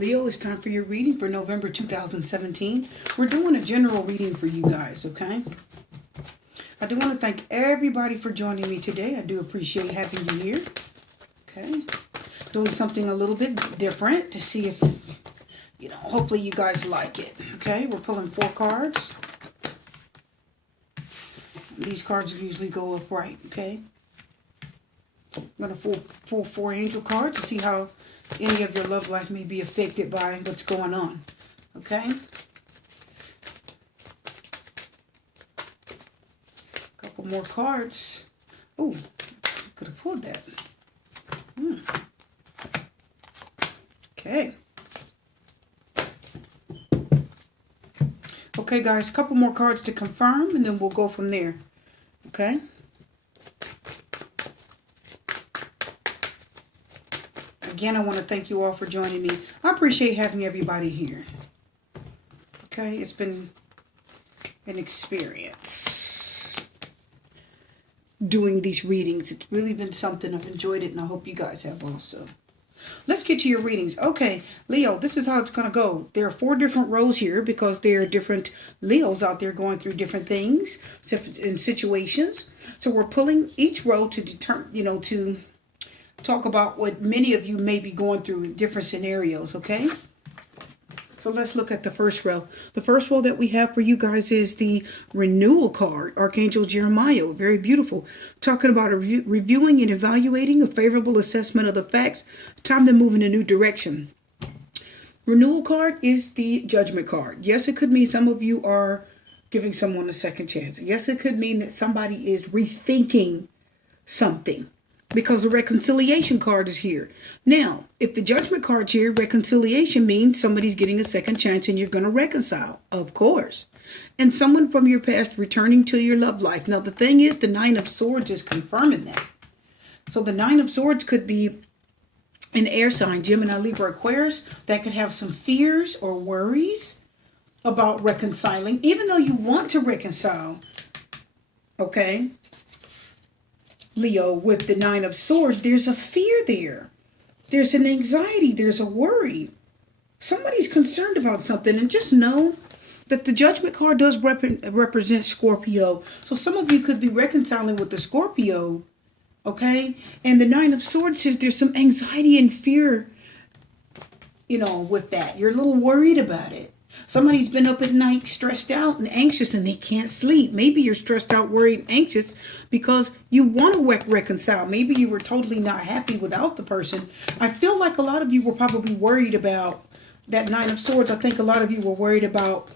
Leo, it's time for your reading for November 2017. We're doing a general reading for you guys, okay? I do want to thank everybody for joining me today. I do appreciate having you here, okay? Doing something a little bit different to see if, hopefully you guys like it, okay? We're pulling 4 cards. These cards usually go upright, okay? I'm going to pull 4 angel cards to see how any of your love life may be affected by what's going on. Okay? Couple more cards. Oh, could have pulled that. Okay. Okay, guys, a couple more cards to confirm, and then we'll go from there. Okay? Again, I want to thank you all for joining me. I appreciate having everybody here. Okay, it's been an experience doing these readings. It's really been something. I've enjoyed it, and I hope you guys have also. Let's get to your readings. Okay, Leo, this is how it's going to go. There are 4 different rows here because there are different Leos out there going through different things in situations. So we're pulling each row to determine, to talk about what many of you may be going through in different scenarios, okay? So let's look at the first row. The first row that we have for you guys is the renewal card, Archangel Jeremiah. Very beautiful. Talking about reviewing and evaluating a favorable assessment of the facts. Time to move in a new direction. Renewal card is the judgment card. Yes, it could mean some of you are giving someone a second chance. Yes, it could mean that somebody is rethinking something, because the reconciliation card is here. Now, if the judgment card's here, reconciliation means somebody's getting a second chance and you're going to reconcile, of course. And someone from your past returning to your love life. Now, the thing is, the 9 of Swords is confirming that. So the 9 of Swords could be an air sign, Gemini, Libra, Aquarius, that could have some fears or worries about reconciling, even though you want to reconcile, okay? Leo, with the 9 of Swords, there's a fear there. There's an anxiety. There's a worry. Somebody's concerned about something. And just know that the Judgment card does represent Scorpio. So some of you could be reconciling with the Scorpio, okay? And the 9 of Swords says there's some anxiety and fear, with that. You're a little worried about it. Somebody's been up at night stressed out and anxious and they can't sleep. Maybe you're stressed out, worried, and anxious because you want to reconcile. Maybe you were totally not happy without the person. I feel like a lot of you were probably worried about that 9 of Swords. I think a lot of you were worried about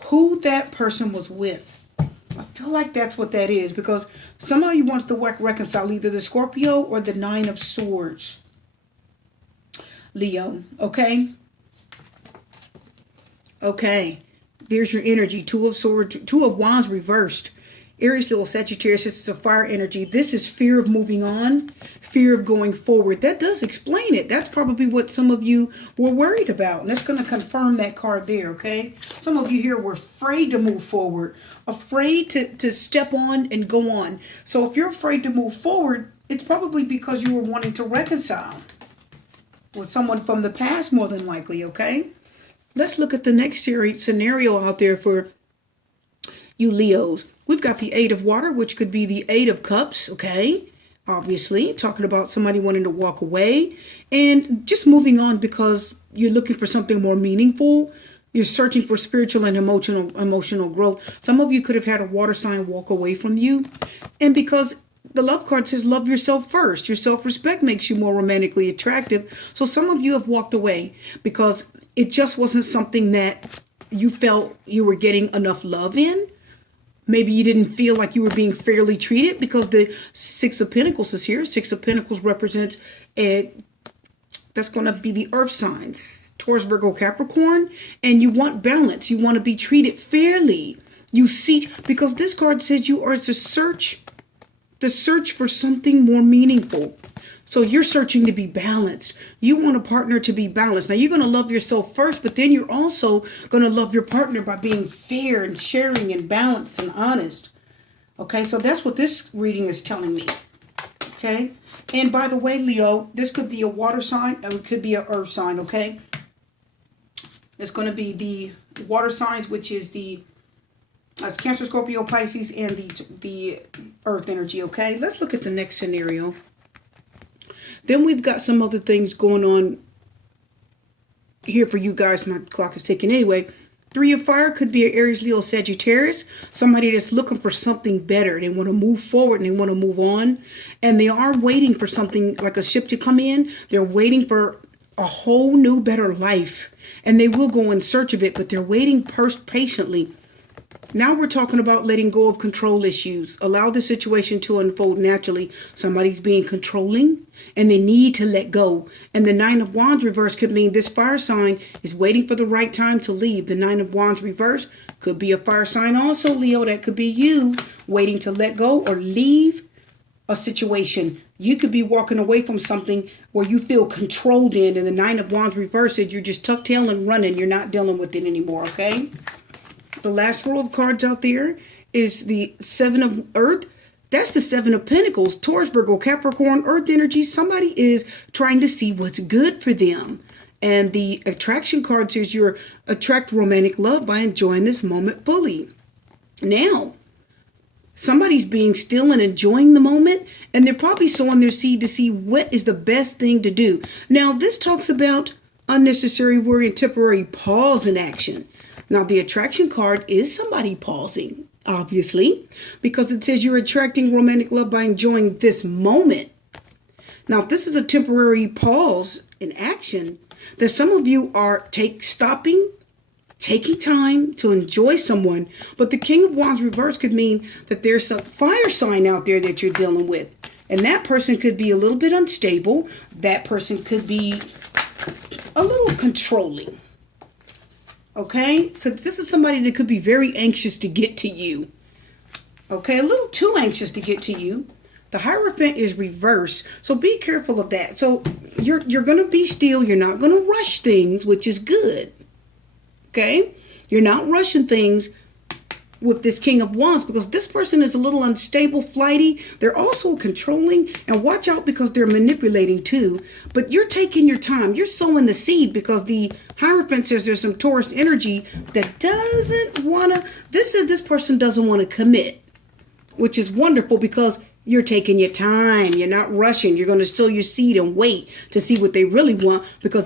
who that person was with. I feel like that's what that is, because somebody wants to reconcile either the Scorpio or the 9 of Swords. Leo, okay? Okay, there's your energy. 2 of Swords, 2 of Wands reversed. Aries, Leo, Sagittarius, this is a fire energy. This is fear of moving on, fear of going forward. That does explain it. That's probably what some of you were worried about. And that's going to confirm that card there, okay? Some of you here were afraid to move forward, afraid to step on and go on. So if you're afraid to move forward, it's probably because you were wanting to reconcile with someone from the past, more than likely, okay? Let's look at the next scenario out there for you Leos. We've got the 8 of Water, which could be the 8 of Cups, okay? Obviously, talking about somebody wanting to walk away and just moving on because you're looking for something more meaningful. You're searching for spiritual and emotional growth. Some of you could have had a water sign walk away from you. And because the love card says love yourself first. Your self-respect makes you more romantically attractive. So some of you have walked away because it just wasn't something that you felt you were getting enough love in. Maybe you didn't feel like you were being fairly treated because the 6 of Pentacles is here. 6 of Pentacles represents that's going to be the earth signs, Taurus, Virgo, Capricorn. And you want balance. You want to be treated fairly. You see, because this card says you are to search for something more meaningful. So you're searching to be balanced. You want a partner to be balanced. Now, you're going to love yourself first, but then you're also going to love your partner by being fair and sharing and balanced and honest. Okay, so that's what this reading is telling me. Okay, and by the way, Leo, this could be a water sign or it could be an earth sign, okay? It's going to be the water signs, which is that's Cancer, Scorpio, Pisces, and the earth energy, okay? Let's look at the next scenario. Then we've got some other things going on here for you guys. My clock is ticking anyway. 3 of fire could be an Aries, Leo, Sagittarius. Somebody that's looking for something better. They want to move forward and they want to move on. And they are waiting for something like a ship to come in. They're waiting for a whole new, better life. And they will go in search of it, but they're waiting patiently. Now we're talking about letting go of control issues. Allow the situation to unfold naturally. Somebody's being controlling and they need to let go. And the 9 of Wands reverse could mean this fire sign is waiting for the right time to leave. The 9 of Wands reverse could be a fire sign also, Leo. That could be you waiting to let go or leave a situation. You could be walking away from something where you feel controlled in. And the 9 of Wands reverse is you're just tuck tail and running. You're not dealing with it anymore, okay? The last row of cards out there is the 7 of Earth. That's the 7 of Pentacles. Taurus, Virgo, Capricorn, Earth energy. Somebody is trying to see what's good for them. And the attraction card says you attract romantic love by enjoying this moment fully. Now, somebody's being still and enjoying the moment. And they're probably sowing their seed to see what is the best thing to do. Now, this talks about unnecessary worry and temporary pause in action. Now, the attraction card is somebody pausing, obviously, because it says you're attracting romantic love by enjoying this moment. Now, if this is a temporary pause in action, that some of you are taking time to enjoy someone. But the King of Wands reverse could mean that there's some fire sign out there that you're dealing with. And that person could be a little bit unstable. That person could be a little controlling. Okay, so this is somebody that could be very anxious to get to you. Okay, a little too anxious to get to you. The Hierophant is reversed, so be careful of that. So you're going to be still. You're not going to rush things, which is good. Okay, you're not rushing things with this King of Wands because this person is a little unstable, flighty. They're also controlling, and watch out because they're manipulating too. But you're taking your time. You're sowing the seed because the Hierophant says there's some Taurus energy that doesn't want to, this person doesn't want to commit, which is wonderful because you're taking your time. You're not rushing. You're going to sow your seed and wait to see what they really want because